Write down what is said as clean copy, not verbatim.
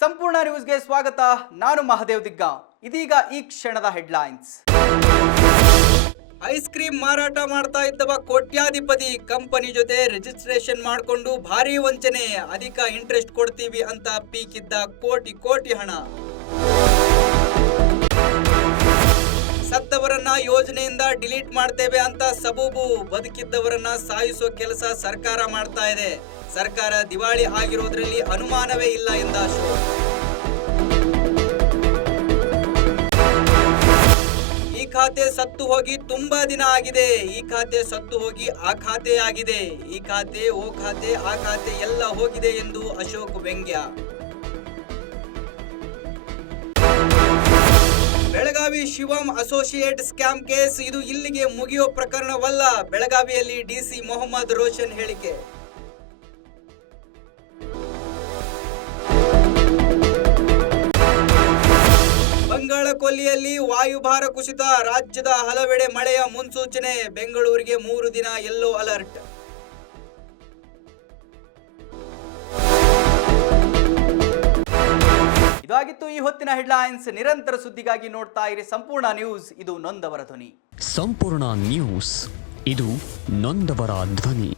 ಸಂಪೂರ್ಣ ನ್ಯೂಸ್ಗೆ ಸ್ವಾಗತ. ನಾನು ಮಹದೇವ್ ದಿಗ್ಗ. ಇದೀಗ ಈ ಕ್ಷಣದ ಹೆಡ್ಲೈನ್ಸ್. ಐಸ್ ಕ್ರೀಮ್ ಮಾರಾಟ ಮಾಡ್ತಾ ಇದ್ದವ ಕೋಟ್ಯಾಧಿಪತಿ ಕಂಪನಿ ಜೊತೆ ರಿಜಿಸ್ಟ್ರೇಷನ್ ಮಾಡಿಕೊಂಡು ಭಾರಿ ವಂಚನೆ, ಅಧಿಕ ಇಂಟ್ರೆಸ್ಟ್ ಕೊಡ್ತೀವಿ ಅಂತ ಪೀಕಿದ್ದ ಕೋಟಿ ಕೋಟಿ ಹಣ. ಸತ್ತವರನ್ನ ಯೋಜನೆಯಿಂದ ಡಿಲೀಟ್ ಮಾಡ್ತೇವೆ ಅಂತ ಸಬೂಬು, ಬದುಕಿದ್ದವರನ್ನ ಸಾಯಿಸೋ ಕೆಲಸ ಸರ್ಕಾರ ಮಾಡ್ತಾ ಇದೆ. ಸರ್ಕಾರ ದಿವಾಳಿ ಆಗಿರೋದ್ರಲ್ಲಿ ಅನುಮಾನವೇ ಇಲ್ಲ ಎಂದ ಅಶೋಕ್. ಈ ಖಾತೆ ಸತ್ತು ಹೋಗಿ ತುಂಬಾ ದಿನ ಆಗಿದೆ. ಈ ಖಾತೆ ಸತ್ತು ಹೋಗಿ ಆ ಖಾತೆ ಆಗಿದೆ. ಈ ಖಾತೆ ಓ ಖಾತೆ ಆ ಖಾತೆ ಎಲ್ಲ ಹೋಗಿದೆ ಎಂದು ಅಶೋಕ್ ವ್ಯಂಗ್ಯ. ಬೆಳಗಾವಿ ಶಿವಂ ಅಸೋಸಿಯೇಟ್ ಸ್ಕ್ಯಾಮ್ ಕೇಸ್ ಇದು ಇಲ್ಲಿಗೆ ಮುಗಿಯೋ ಪ್ರಕರಣವಲ್ಲ. ಬೆಳಗಾವಿಯಲ್ಲಿ ಡಿಸಿ ಮೊಹಮ್ಮದ್ ರೋಷನ್ ಹೇಳಿಕೆ. ಬಂಗಾಳ ಕೊಲ್ಲಿಯಲ್ಲಿ ವಾಯುಭಾರ ಕುಸಿತ, ರಾಜ್ಯದ ಹಲವೆಡೆ ಮಳೆಯ ಮುನ್ಸೂಚನೆ. ಬೆಂಗಳೂರಿಗೆ 3 ದಿನ ಯೆಲ್ಲೋ ಅಲರ್ಟ್. ಇದಾಗಿತ್ತು ಈ ಹೊತ್ತಿನ ಹೆಡ್ಲೈನ್ಸ್. ನಿರಂತರ ಸುದ್ದಿಗಾಗಿ ನೋಡ್ತಾ ಇರಿ ಸಂಪೂರ್ಣ ನ್ಯೂಸ್. ಇದು ನೊಂದವರ ಧ್ವನಿ. ಸಂಪೂರ್ಣ ನ್ಯೂಸ್, ಇದು ನೊಂದವರ ಧ್ವನಿ.